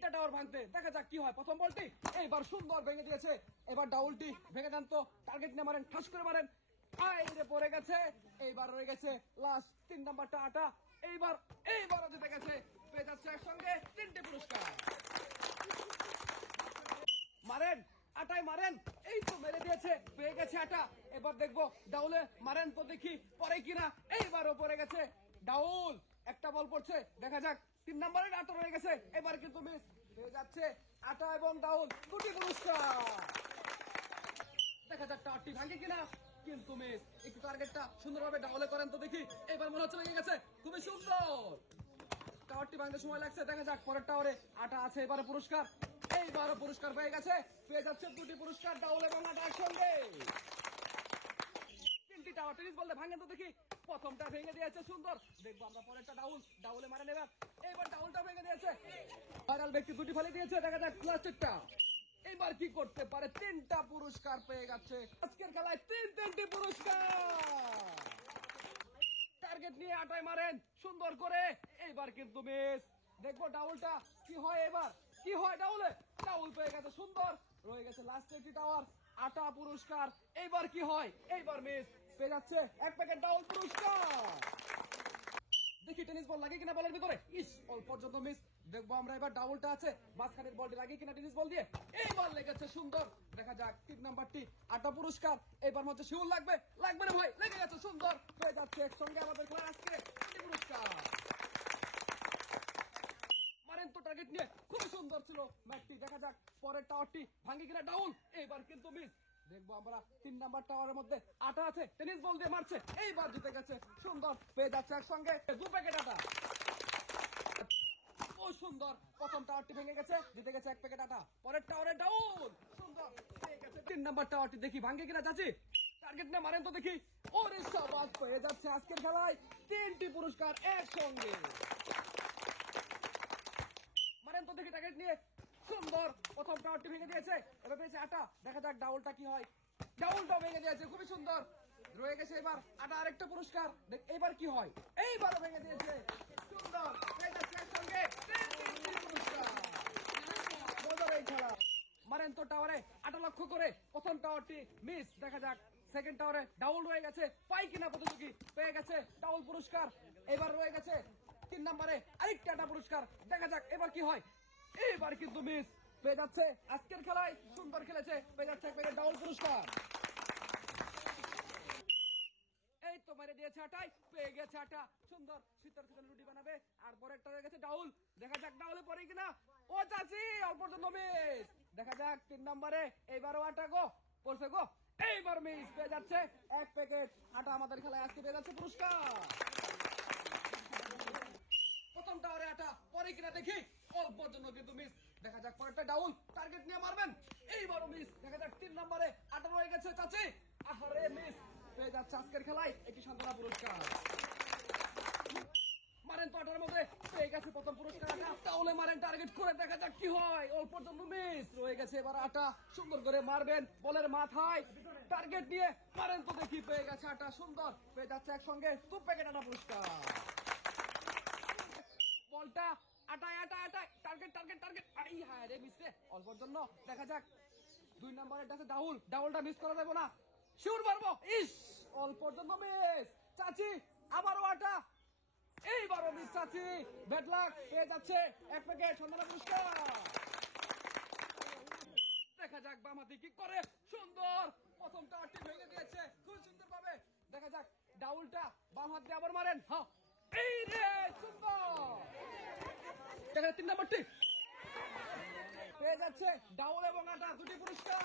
তিনটা টাওয়ার ভাঙতে। দেখা যাক কি হয়। প্রথম বলটি এইবার সুন্দর ভেঙে দিয়েছে। এবার ডাউলটি ভেঙে দেন তো, টার্গেট নিয়ে মারেন, ঠাস করে মারেন। আইরে পড়ে গেছে। এইবার রয়ে গেছে লাস্ট 3 নাম্বারটা আটা। এইবারও জিতে গেছে, পেয়ে যাচ্ছে একসঙ্গে 3টে পুরস্কার। মারেন, আটায় মারেন। এই তো মেরে দিয়েছে, পেয়ে গেছে আটা। এবার দেখবো ডাউলে মারেন তো দেখি পরে কিনা। এইবারও পড়ে গেছে ডাউল। একটা বল পড়ছে, দেখা যাক। 3 নাম্বারের আটা রয়ে গেছে, এবার কিন্তু মিস। পেয়ে যাচ্ছে আটা এবং ডাউল 2টি পুরস্কার। দেখা যাক টাওয়ারটি ভাঙে কিনা, কিন্তু মিস। একটু টার্গেটটা সুন্দরভাবে ডাউলে করেন তো দেখি। এবার মনে হচ্ছে ভেঙে গেছে, খুবই সুন্দর। টাওয়ারটি ভাঙতে সময় লাগছে, দেখা যাক পরের টাওয়ারে আটা আছে। এবারে পুরস্কার, এইবারও পুরস্কার পেয়ে গেছে, পেয়ে যাচ্ছে 2টি পুরস্কার ডাউল এবং আটা একসঙ্গে। 3টি টাওয়ার টেনিস বলতে ভাঙেন তো দেখি। প্রথমটা ভেঙে দিয়েছে, সুন্দর। দেখবো আমরা পরেরটা ডাউলে মারে নেবেন। এইবার ডাউলটা ভেঙে দিয়েছে। ভাইরাল ব্যক্তি 2টি ফেলে দিয়েছে, দেখা যাক প্লাস্টিকটা এবার কি করতে পারে। 3টা পুরস্কার পেয়ে গেছে আজকের খেলায়, 3টি পুরস্কার। টার্গেট নিয়ে আটায় মারেন সুন্দর করে। এইবার কিন্তু মিস। দেখবো ডাউলটা কি হয়। এবার কি হয় ডাউলে। ডাউল পেয়ে গেছে, সুন্দর। রয়ে গেছে লাস্ট একটি টাওয়ার, আটা পুরস্কার। এইবার কি হয়। এইবার মিস, পেয়ে যাচ্ছে 1 প্যাকেট ডাউল পুরস্কার। দেখি টেনিস বল লাগে কিনা বলের ভিতরে। ইস, অল্প পর্যন্ত মিস। দেখবো আমরা এবার ডাউলটা আছে, মাঝখানের বলটি লাগে কিনা টেনিস বল দিয়ে। এইবার লেগেছে, সুন্দর। দেখা যাক 3 নাম্বারটি আটা পুরস্কার। এবার হচ্ছে শিউল লাগবে রে ভাই, লেগে গেছে, সুন্দর। হয়ে যাচ্ছে একসঙ্গে আমাদের খেলা আজকে 3টি পুরস্কার। মারেন তো টার্গেট নিয়ে, খুব সুন্দর ছিল ম্যাচটি। দেখা যাক পরের টাওয়ারটি ভাঙে কিনা ডাউল। এইবার কিন্তু মিস। দেখবো আমরা 3 নাম্বার টাওয়ারের মধ্যে আটা আছে, টেনিস বল দিয়ে মারছে। এইবার জিতে গেছে, সুন্দর। পেয়ে যাচ্ছে একসঙ্গে 2 প্যাকেট আটা। ও সুন্দর, প্রথম টাওয়ারটি ভেঙে গেছে, জিতে গেছে 1 প্যাকেট আটা। পরের টাওয়ারে ডাউল, সুন্দর। পেয়ে গেছে 3 নাম্বার টাওয়ারটি, দেখি ভাঙে কিনা চাচি। টার্গেট না মারেন তো দেখি। ওরে শাবাশ, পেয়ে যাচ্ছে আজকের খেলায় 3টি পুরস্কার একসঙ্গে। মারেন তো দেখি টার্গেট নিয়ে, সুন্দর। প্রথম টাওয়ারটি ভেঙে দিয়েছে, এবার পেয়েছে আটা। দেখা যাক ডাউলটা কি হয়। ডাউলটাও ভেঙে দিয়েছে, খুবই সুন্দর। রয়ে গেছে এবার আটা আরেকটা পুরস্কার। দেখ এবার কি হয়। এইবারও ভেঙে দিয়েছে, সুন্দর। পেয়ে যাচ্ছে একসঙ্গে 3টি পুরস্কার। মজার এই খেলা। মারেন তো টাওয়ারে আটা লক্ষ্য করে। প্রথম টাওয়ারটি মিস। দেখা যাক সেকেন্ড টাওয়ারে ডাউল রয়ে গেছে, পাই কিনা প্রতিযোগী। পেয়ে গেছে ডাউল পুরস্কার। এবার রয়ে গেছে 3 নাম্বারে আরেকটা আটা পুরস্কার। দেখা যাক এবার কি হয়। এইবার কিন্তু মিস। পেয়ে যাচ্ছে আজকের খেলায়, সুন্দর খেলেছে, পেয়ে যাচ্ছে 1 প্যাকেট ডাউল পুরস্কার। এই তো মেরে দিয়েছে আটাই, পেয়ে গেছে আটা, সুন্দর। শীতের সিজন রুটি বানাবে। আর পরেরটা রয়ে গেছে ডাউল। দেখা যাক ডাউলে পরে কিনা। ও চাচি, অল্প পর্যন্ত মিস। দেখা যাক 3 নাম্বারে এইবারও আটা গো পড়ছে গো। এইবার মিস। পেয়ে যাচ্ছে 1 প্যাকেট আটা। আমাদের খেলায় আজকে পেয়ে যাচ্ছে পুরস্কার। প্রথম টাওয়ারে আটা পরে কিনা দেখি। অল্পর জন্য কিন্তু মিস। দেখা যাক পরেরটা ডাউল, টার্গেট নিয়ে মারবেন। এইবারও মিস। দেখা যাক 3 নাম্বারে আটা রয়ে গেছে চাচি। আহারে মিস। পেয়ে যাচ্ছে আজকের খেলায় একটি সান্ত্বনা পুরস্কার। মারেন তো আটার মধ্যে, পেয়ে গেছে প্রথম পুরস্কার আটা। তাহলে মারেন টার্গেট করে, দেখা যাক কি হয়। অল্প পর্যন্ত মিস। রয়ে গেছে এবার আটা, সুন্দর করে মারবেন বলের মাথায়। টার্গেট নিয়ে মারেন তো দেখি। পেয়ে গেছে আটা, সুন্দর। পেয়ে যাচ্ছে একসঙ্গে 2 প্যাকেট আটা পুরস্কার। বলটা আটায় টার্গেট। আই হায় রে, মিস রে, অল্পর জন্য। দেখা যাক 2 নাম্বারের আছে ডাউলটা মিস করা যাবে না। শিউর মারবো। ইস, অল্পর জন্য মিস। চাচি আবারও আটা। এইবারও মিস চাচি। Bad luck. পেয়ে যাচ্ছে 1 প্যাকেট সান্ত্বনা পুরস্কার। দেখা যাক বাম হাতে কি করে। সুন্দর, প্রথম টাওয়ারটি ভেঙে দিয়েছে খুব সুন্দর ভাবে। দেখা যাক ডাউলটা বাম হাত দিয়ে আবার মারেন। হ্যাঁ, এই রে, সুন্দর। দেখা 3 নাম্বারটি পেয়ে যাচ্ছে ডাউল এবং আটা 2টি পুরস্কার।